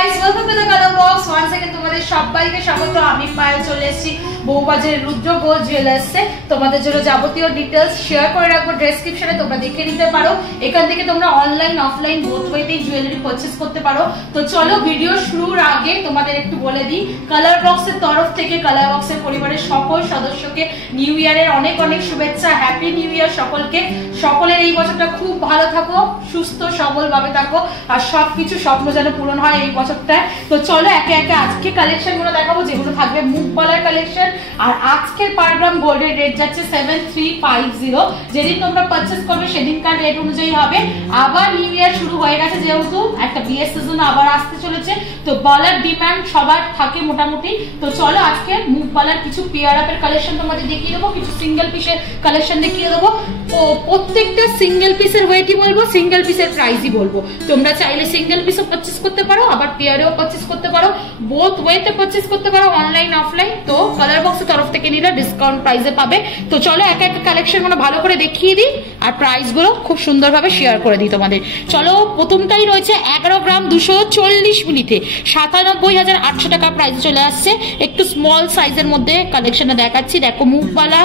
guys, welcome to the color box. Once again তোমাদের সবাইকে স্বাগত। আমি পায়েল চলে এসেছি বউবাজারের রুদ্র গোল্ড জুয়েলার্সে। তোমাদের জন্য যাবতীয় ডিটেইলস শেয়ার করে রাখবো ডেসক্রিপশনে, তোমরা দেখে নিতে পারো। এখান থেকে তোমরা অনলাইন অফলাইন বোথ ওয়েতেই জুয়েলারি পারচেজ করতে পারো। তো চলো ভিডিও শুরুর আগে তোমাদের একটু বলে দিই, কালার বক্সের তরফ থেকে কালার বক্সের পরিবারের সকল সদস্যকে নিউ ইয়ারের অনেক অনেক শুভেচ্ছা। হ্যাপি নিউ ইয়ার সকলকে। সকলের এই বছরটা খুব ভালো থাকো, সুস্থ সবল ভাবে থাকো, আর সবকিছু স্বপ্ন যেন পূরণ হয় এই বছরটায়। তো চলো একে একে আজকে কালেকশন গুলো দেখাবো, যেগুলো থাকবে মুখ বলার কালেকশন। আর আজকের পার গ্রাম গোল্ডের রেট যাচ্ছে 7350। যেদিন তোমরা পারচেস করবে সেদিনকার রেট অনুযায়ী হবে। আবার নিউ ইয়ার শুরু হয়ে গেছে, যেহেতু একটা বিয়ের সিজন আবার আসতে চলেছে, তো বলার ডিমান্ড সবার থাকে মোটামুটি। তো চলো আজকে মুখ বলার কিছু পেয়ার আপের কালেকশন তোমাদের দেখিয়ে দেবো, কিছু সিঙ্গেল পিসের কালেকশন দেখিয়ে দেবো। তো প্রত্যেকটা সিঙ্গেল পিসের ওয়েটই বলবো, সিঙ্গেল পিসের প্রাইসই বলবো। তোমরা চাইলে সিঙ্গেল পিসও পারচেস করতে পারো, আবার পেয়ারেও পারচেস করতে পারো, বোথ ওয়েতে পারচেস করতে পারো, অনলাইন অফলাইন। তো কালার বক্সের তরফ থেকে নিলে ডিসকাউন্ট প্রাইসে পাবে। তো চলো এক এক কালেকশন গুলো ভালো করে দেখিয়ে দিই, আর প্রাইস গুলো খুব সুন্দরভাবে শেয়ার করে দিই তোমাদের। চলো প্রথমটাই রয়েছে 11 গ্রাম 240 মিলিতে 97,800 টাকা প্রাইস চলে আসছে। একটু স্মল সাইজের মধ্যে কালেকশনটা দেখাচ্ছি। দেখো মুখবালা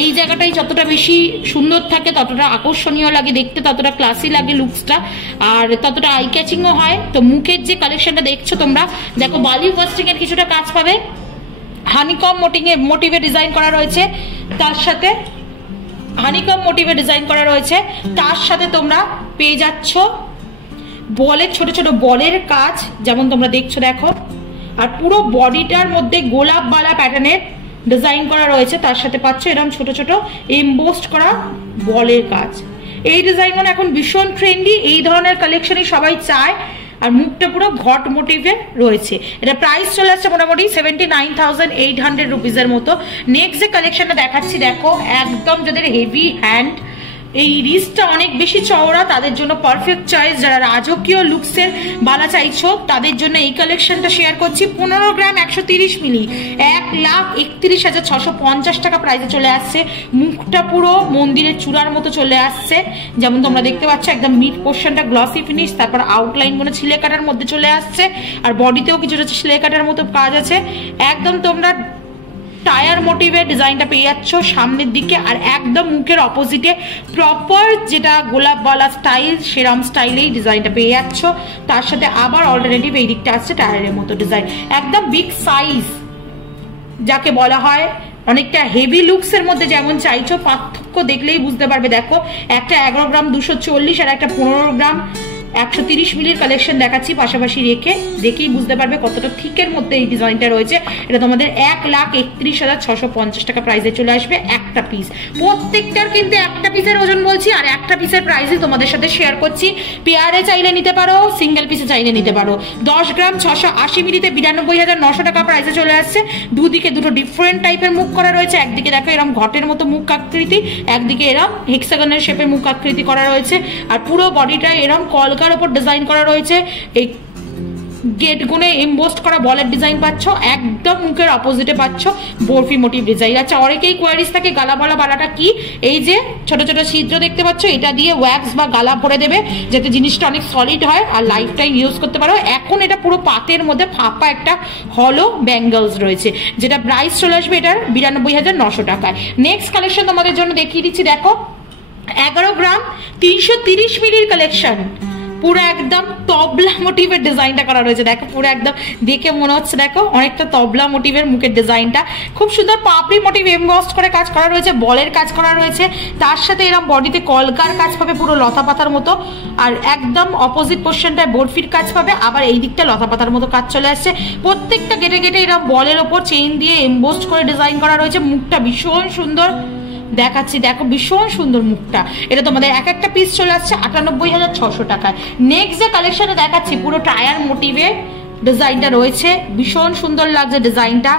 এই জায়গাটাই যতটা বেশি সুন্দর থাকে, ততটা আকর্ষণীয় লাগে দেখতে, ততটা ক্লাসি লাগে লুকসটা, আর ততটা আই ক্যাচিংও হয়। তো মুখের যে কালেকশনটা দেখছো তোমরা, দেখো বালি ওয়াস্টিং এর কিছুটা কাজ পাবে, হানিকম মোটিভে ডিজাইন করা রয়েছে, তার সাথে হানিকম মোটিভে ডিজাইন করা রয়েছে, তার সাথে তোমরা পেয়ে যাচ্ছ বলের ছোট ছোট বলের কাজ, যেমন তোমরা দেখছো দেখো। আর পুরো বডিটার মধ্যে গোলাপ বালা প্যাটার্নের ডিজাইন করা রয়েছে, তার সাথে পাচ্ছ এরকম ছোট ছোট এমবোস্ট করা বলের কাজ। এই ডিজাইনগুলো এখন ভীষণ ট্রেন্ডি, এই ধরনের কালেকশনই সবাই চায়। আর মুখটা পুরো ঘট মোটিভে রয়েছে। এটা প্রাইস চলে আসছে মোটামুটি 79,800 রুপিসের মতো। নেক্সট যে কালেকশনটা দেখাচ্ছি দেখো, একদম যাদের হেভি হ্যান্ড, এই রিস্টটা অনেক বেশি চওড়া, তাদের জন্য পারফেক্ট চয়েস। যারা রাজকীয় লুকসের বালা চাইছো তাদের জন্য এই কালেকশনটা শেয়ার করছি। 15 গ্রাম 130 মিলি 1,31,650 টাকা প্রাইসে চলে আসছে। মুখটা পুরো মন্দিরের চূড়ার মতো চলে আসছে, যেমন তোমরা দেখতে পাচ্ছ। একদম মিড পোর্শনটা গ্লসি ফিনিশ, তারপর আউটলাইন গুলো ছিলে কাটার মধ্যে চলে আসছে, আর বডিতেও কিছুটা ছিলে কাটার মতো কাজ আছে। একদম তোমরা টায়ার মোটিভে ডিজাইনটা পেয়ে যাচ্ছ সামনের দিকে, আর একদম মুখের অপোজিটে প্রপার যেটা গোলাপওয়ালা স্টাইল, সেরাম স্টাইলেই ডিজাইনটা পেয়ে যাচ্ছ। তার সাথে আবার অল্টারনেটিভ এই দিকটা আসছে টায়ারের মতো ডিজাইন, একদম বিগ সাইজ যাকে বলা হয়। অনেকটা হেভি লুকসের মধ্যে যেমন চাইছো, পার্থক্য দেখলেই বুঝতে পারবে। দেখো একটা 11 গ্রাম 240 আর একটা 15 গ্রাম 130 মিলির কালেকশন দেখাচ্ছি পাশাপাশি রেখে, দেখেই বুঝতে পারবে কতটা থিকের মধ্যে এই ডিজাইনটা রয়েছে। এটা তোমাদের 1,31,650 টাকা প্রাইসে চলে আসবে একটা পিস। প্রত্যেকটার কিন্তু একটা পিসের ওজন বলছি, আর একটা পিসের প্রাইসই তোমাদের সাথে শেয়ার করছি। পেয়ারে চাইলে নিতে পারো, সিঙ্গেল পিসে চাইলে নিতে পারো। 10 গ্রাম 680 মিলিতে 92,900 টাকা প্রাইসে চলে আসছে। দুদিকে দুটো ডিফারেন্ট টাইপের মুখ করা রয়েছে। একদিকে দেখো এরকম ঘটের মতো মুখ আকৃতি, একদিকে এরকম হেক্সাগনের শেপের মুখ আকৃতি করা রয়েছে, আর পুরো বডিটা এরকম কলকার উপর ডিজাইন করা রয়েছে। এই গেট গুনে এমবোস্ট করা বলের ডিজাইন পাচ্ছ, একদম মুখের অপোজিটে পাচ্ছ বরফি মোটিভ ডিজাইন। আচ্ছা, অনেকেই কোয়ারিজ থাকে গালা বলা বালাটা কি, এই যে ছোট ছোট ছিদ্র দেখতে পাচ্ছ, এটা দিয়ে ওয়্যাক্স বা গালা ভরে দেবে যাতে জিনিসটা অনেক সলিড হয় আর লাইফ টাইম ইউজ করতে পারো। এখন এটা পুরো পাতের মধ্যে ফাঁপা একটা হলো ব্যাঙ্গলস রয়েছে, যেটা প্রাইস চলে আসবে এটার 92,900 টাকায়। নেক্সট কালেকশন তোমাদের জন্য দেখিয়ে দিচ্ছি। দেখো 11 গ্রাম 330 মিলির কালেকশন, পুরো একদম তবলা মোটিভের ডিজাইনটা করা রয়েছে। দেখো পুরো একদম দেখে মনে হচ্ছে দেখো অনেকটা তবলা মোটিভের মুখের ডিজাইনটা, খুব সুন্দর পাপড়ি মোটিভ এমবস্ট করে কাজ করা রয়েছে, বলের কাজ করা রয়েছে, তার সাথে এরকম বডিতে কলকার কাজ পাবে পুরো লতা পাতার মতো, আর একদম অপোজিট পোর্শনটায় বরফির কাজ পাবে, আবার এই দিকটা লতা পাতার মতো কাজ চলে আসছে। প্রত্যেকটা গেটে গেটে এরকম বলের ওপর চেইন দিয়ে এমবস্ট করে ডিজাইন করা রয়েছে। মুখটা ভীষণ সুন্দর দেখাচ্ছি, দেখো ভীষণ সুন্দর মুখটা। এটা তোমাদের এক একটা পিস চলে আসছে 98,600 টাকায়। নেক্সট যে কালেকশনে দেখাচ্ছি পুরো টায়ার মোটিভে ডিজাইনটা রয়েছে, ভীষণ সুন্দর লাগছে ডিজাইনটা,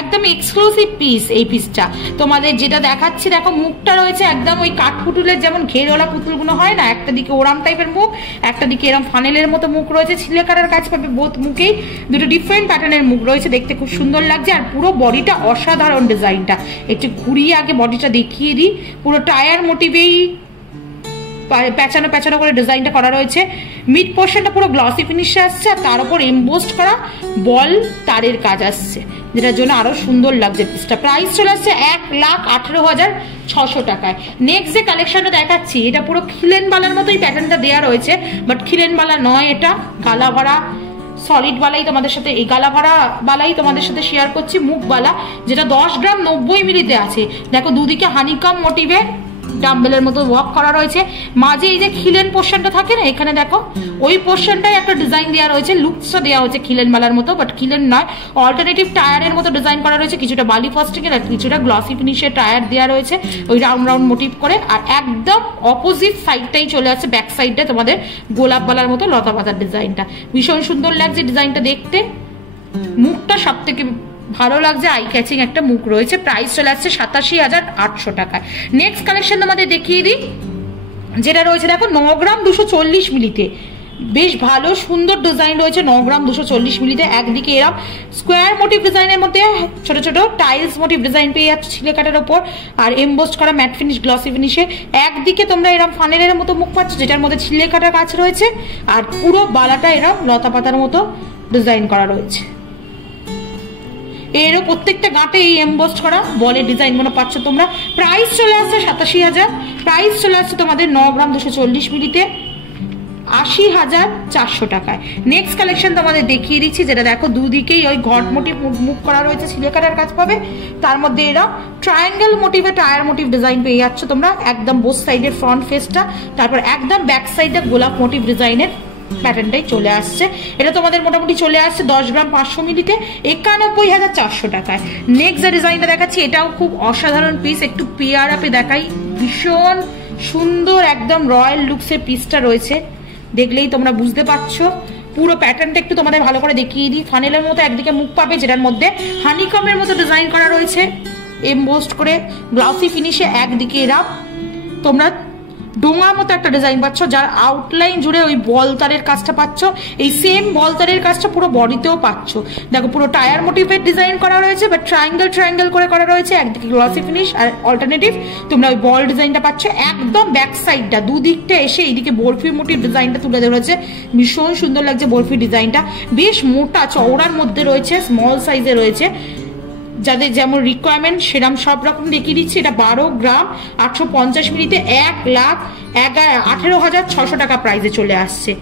একদম এক্সক্লুসিভ পিস এই পিসটা তোমাদের যেটা দেখাচ্ছি। দেখো মুখটা রয়েছে একদম ওই কাঠপুতুলের যেমন ঘেরওয়ালা পুতুলগুলো হয় না, একটা দিকে ওরাম টাইপের মুখ, একটা দিকে এরকম ফানেলের মতো মুখ রয়েছে, ছিলেকাটার কাজ পাবে বোথ মুখেই, দুটো ডিফারেন্ট প্যাটার্নের মুখ রয়েছে, দেখতে খুব সুন্দর লাগছে। আর পুরো বডিটা অসাধারণ ডিজাইনটা, একটু ঘুরিয়ে আগে বডিটা দেখিয়ে দিই। পুরো টায়ার মোটিভেই প্যাচানো প্যাচানো করে ডিজাইনটা করা রয়েছে। মিড পোর্শনটা পুরো গ্লসি ফিনিশে আসছে, আর তার উপর এমবোস্ট করা বল তারের কাজ আসছে, যেটার জন্য আরো সুন্দর লাগছে পিসটা। প্রাইস চলে আসছে 1,18,600 টাকায়। নেক্সট যে কালেকশনটা দেখাচ্ছি, এটা পুরো খিলেন বালার মতোই প্যাটার্নটা দেওয়া রয়েছে, বাট খিলেন বালা নয়, এটা গালা ভরা সলিড বালাই তোমাদের সাথে, এই গালা ভরা বালাই তোমাদের সাথে শেয়ার করছি, মুখ বালা, যেটা 10 গ্রাম 90 মিলিতে আছে। দেখো দুদিকে হানিকম মোটিভে ডাম্বেলের মতো ওয়ার্ক করা রয়েছে, মাঝে এই যে খিলেন পোর্শনটা থাকে না, এখানে দেখো ওই পোর্শনটাই একটা ডিজাইন দেওয়া রয়েছে, লুকসটা দেওয়া হয়েছে খিলেন মালার মতো, বাট খিলেন নয়, অল্টারনেটিভ টায়ারের মতো ডিজাইন করা রয়েছে, কিছুটা বালি ফাস্টিং এর আর কিছুটা গ্লসি ফিনিশের টায়ার দেওয়া রয়েছে ওই রাউন্ড রাউন্ড মোটিভ করে। আর একদম অপোজিট সাইডটাই চলে আসছে, ব্যাক সাইডটা তোমাদের গোলাপ বালার মতো লতা পাতার ডিজাইনটা, ভীষণ সুন্দর লাগছে ডিজাইনটা দেখতে। মুখটা সব থেকে ভালো লাগছে, আই ক্যাচিং একটা মুখ রয়েছে। প্রাইস চলে আসছে 87,800 টাকায়। নেক্সট কালেকশন আমাদের দেখিয়ে দিই, যেটা রয়েছে দেখো 9 গ্রাম 240 মিলিতে, বেশ ভালো সুন্দর ডিজাইন রয়েছে 9 গ্রাম 240 মিলিতে। একদিকে এরকম স্কোয়ার মোটিভ ডিজাইনের মধ্যে ছোট ছোট টাইলস মোটিভ ডিজাইন পেয়ে যাচ্ছে ছিলে কাটার উপর, আর এমবোস্ট করা ম্যাট ফিনিশ গ্লসি ফিনিশে। একদিকে তোমরা এরকম ফানেলের মতো মুখ পাচ্ছ, যেটার মধ্যে ছিলে কাটার কাজ রয়েছে, আর পুরো বালাটা এরকম লতা পাতার মতো ডিজাইন করা রয়েছে। এরও প্রত্যেকটা গাঁটে এই এমবোস্ট করা বলের ডিজাইনগুলো পাচ্ছ তোমরা। প্রাইস চলে আসছে 87,000। প্রাইস চলে আসছে তোমাদের 9 গ্রাম 240 মিলিতে 80,400 টাকায়। নেক্সট কালেকশন তোমাদের দেখিয়ে দিচ্ছি, যেটা দেখো দুদিকেই ওই ঘট মোটিভ মুখ করা রয়েছে, সিলেকাটার কাজ পাবে, তার মধ্যে এরা ট্রায়াঙ্গেল মোটিভে টায়ার মোটিভ ডিজাইন পেয়ে যাচ্ছ তোমরা, একদম বোথ সাইডের ফ্রন্ট ফেসটা, তারপর একদম ব্যাক সাইডে গোলাপ মোটিভ ডিজাইনের প্যাটার্নটাই চলে আসছে। এটা তোমাদের মোটামুটি চলে আসছে 10 গ্রাম 500 মিলিতে 91,400 টাকায়। নেক্সট যে ডিজাইনটা দেখাচ্ছি, এটাও খুব অসাধারণ পিস, একটু পেয়ার আপে দেখাই, ভীষণ সুন্দর একদম রয়্যাল লুকসের পিসটা রয়েছে, দেখলেই তোমরা বুঝতে পারছো। পুরো প্যাটার্নটা একটু তোমাদের ভালো করে দেখিয়ে দিই। ফানেলের মতো একদিকে মুখ পাবে, যেটার মধ্যে হানিকমের মতো ডিজাইন করা রয়েছে এমবোস্ট করে গ্লসি ফিনিশে। একদিকে এরা তোমরা ডোঙার মতো একটা ডিজাইন পাচ্ছ, যার আউটলাইন জুড়ে ওই বলতারের কাজটা পাচ্ছ, এই সেম বলতারের কাজটা পুরো বডিতেও পাচ্ছ। দেখো পুরো টায়ার মোটিভের ডিজাইন করা রয়েছে, বাট ট্রায়াঙ্গেল করে করা রয়েছে, একদিকে গ্লসি ফিনিশ, আর অল্টারনেটিভ তোমরা ওই বল ডিজাইনটা পাচ্ছ। একদম ব্যাক সাইডটা দুদিকটা এসে এইদিকে বরফি মোটিভ ডিজাইনটা তুলে ধরেছে, ভীষণ সুন্দর লাগছে বরফি ডিজাইনটা, বেশ মোটা চওড়ার মধ্যে রয়েছে, স্মল সাইজে রয়েছে, যাদের যেমন রিকোয়ারমেন্ট সেরকম সব রকম দেখিয়ে দিচ্ছি। এটা 12 গ্রাম 850 মিলিতে 1,18,600 টাকা প্রাইসে চলে আসছে,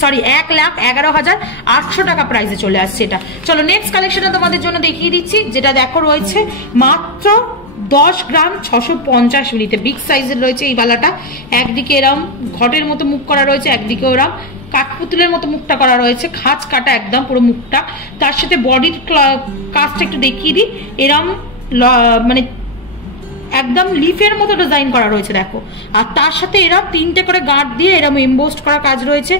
সরি 1,11,800 টাকা প্রাইসে চলে আসছে এটা। চলো নেক্সট কালেকশনটা তোমাদের জন্য দেখিয়ে দিচ্ছি, যেটা দেখো রয়েছে মাত্র 10 গ্রাম 650 মিলিতে, বিগ সাইজের রয়েছে এই বালাটা। একদিকে এরম ঘটের মতো মুখ করা রয়েছে, একদিকে ওরম কাঠপুতুলের মতো মুখটা করা রয়েছে, খাঁজ কাটা একদম পুরো মুখটা। তার সাথে বডির কাজটা একটু দেখিয়ে দিই, এরম মানে একদম লিফের মতো ডিজাইন করা রয়েছে দেখো, আর তার সাথে এরা 3টে করে গাঁট দিয়ে এরম এমবোস্ট করা কাজ রয়েছে।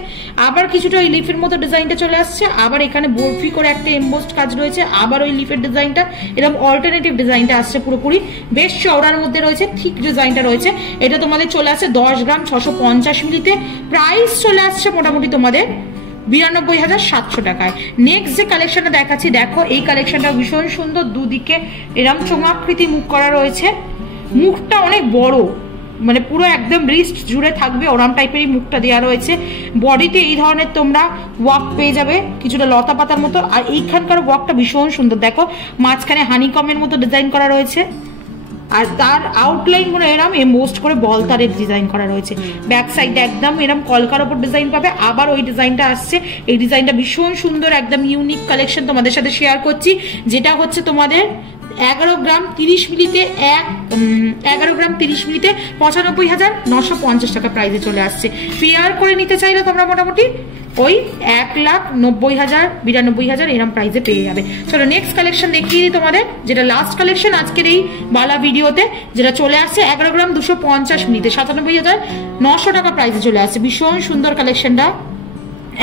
আবার কিছুটা ওই লিফের মতো ডিজাইনটা চলে আসছে, আবার এখানে বরফি করে একটা এমবোস্ট কাজ রয়েছে, আবার ওই লিফের ডিজাইনটা এরকম অল্টারনেটিভ ডিজাইনটা আসছে পুরোপুরি, বেশ চওড়ার মধ্যে রয়েছে, ঠিক ডিজাইনটা রয়েছে। এটা তোমাদের চলে আসছে 10 গ্রাম 650 মিলিতে। প্রাইস চলে আসছে মোটামুটি তোমাদের 92,700 টাকায়। নেক্সট যে কালেকশনটা দেখাচ্ছি, দেখো এই কালেকশনটা ভীষণ সুন্দর, দুদিকে এরম চোঙাকৃতি মুখ করা রয়েছে, মুখটা অনেক বড়, মানে পুরো একদম রিস্ট জুড়ে থাকবে ওরাম টাইপেরই মুখটা দেওয়া রয়েছে। বডিতে এই ধরনের তোমরা ওয়ার্ক পেয়ে যাবে, কিছুটা লতা পাতার মতো, আর এইখানকার ওয়ার্কটা ভীষণ সুন্দর, দেখো মাঝখানে হানিকমের মতো ডিজাইন করা রয়েছে, আর তার আউটলাইন গুলো এরম এমবোস্ট করে বলতারের ডিজাইন করা রয়েছে। ব্যাক সাইডে একদম এরম কলকার ওপর ডিজাইন পাবে, আবার ওই ডিজাইনটা আসছে। এই ডিজাইনটা ভীষণ সুন্দর, একদম ইউনিক কালেকশন তোমাদের সাথে শেয়ার করছি, যেটা হচ্ছে তোমাদের 11 গ্রাম 30 মিলিতে 95,950 টাকা প্রাইসে চলে আসছে। পেয়ার করে নিতে চাইলে তোমরা মোটামুটি ওই 1,90,000 92,000 এরকম প্রাইসে পেয়ে যাবে। চলো নেক্সট কালেকশন দেখিয়ে দিই তোমাদের, যেটা লাস্ট কালেকশন আজকের এই বালা ভিডিওতে, যেটা চলে আসছে 11 গ্রাম 250 মিলিতে 97,900 টাকা প্রাইসে চলে আসছে। ভীষণ সুন্দর কালেকশনটা,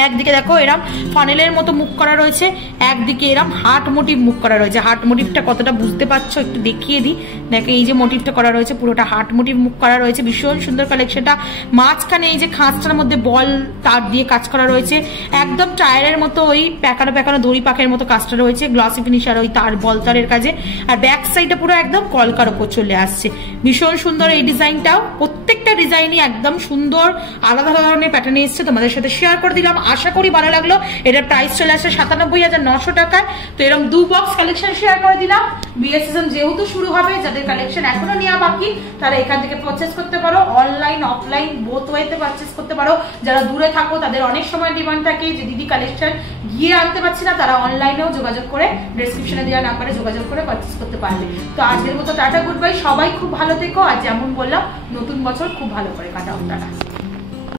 একদিকে দেখো এরম ফানেলের মতো মুখ করা রয়েছে, একদিকে এরম হার্ট মোটিভ মুখ করা রয়েছে। হার্ট মোটিভটা কতটা বুঝতে পারছো একটু দেখিয়ে দিই। দেখো এই যে মোটিভটা করা রয়েছে, পুরোটা হার্ট মোটিভ মুখ করা রয়েছে, ভীষণ সুন্দর কালেকশনটা। মাঝখানে এই যে খাঁজটার মধ্যে বল তার দিয়ে কাজ করা রয়েছে, একদম টায়ারের মতো ওই প্যাকানো প্যাকানো দড়ি পাখের মতো কাজটা রয়েছে, গ্লসি ফিনিশার ওই তার বল তারের কাজে। আর ব্যাক সাইডটা পুরো একদম কলকার ওপর চলে আসছে, ভীষণ সুন্দর এই ডিজাইনটাও। প্রত্যেকটা ডিজাইনই একদম সুন্দর আলাদা ধরনের প্যাটার্নে এসছে, তোমাদের সাথে শেয়ার করে দিলাম। আশা করি ভালো লাগলো। এটার প্রাইস চলে আসছে ৯৭,৯০০ টাকায়। তো এরকম 2 বক্স কালেকশন শেয়ার করে দিলাম। বিয়ে সিজন যেহেতু শুরু হবে, যাদের কালেকশন এখনো নেওয়া বাকি তারা এখান থেকে পারচেস করতে পারো, অনলাইন অফলাইন বোথ ওয়েতে পারচেস করতে পারো। যারা দূরে থাকো তাদের অনেক সময় ডিমান্ড থাকে যে দিদি কালেকশন গিয়ে আনতে পারছি না, তারা অনলাইনেও যোগাযোগ করে ডেসক্রিপশনে দেওয়া নাম্বারে যোগাযোগ করে পারচেস করতে পারবে। তো আজকের মতো টাটা গুড বাই, সবাই খুব ভালো থেকো। আর যেমন বললাম নতুন বছর খুব ভালো করে কাটাও। টাটা।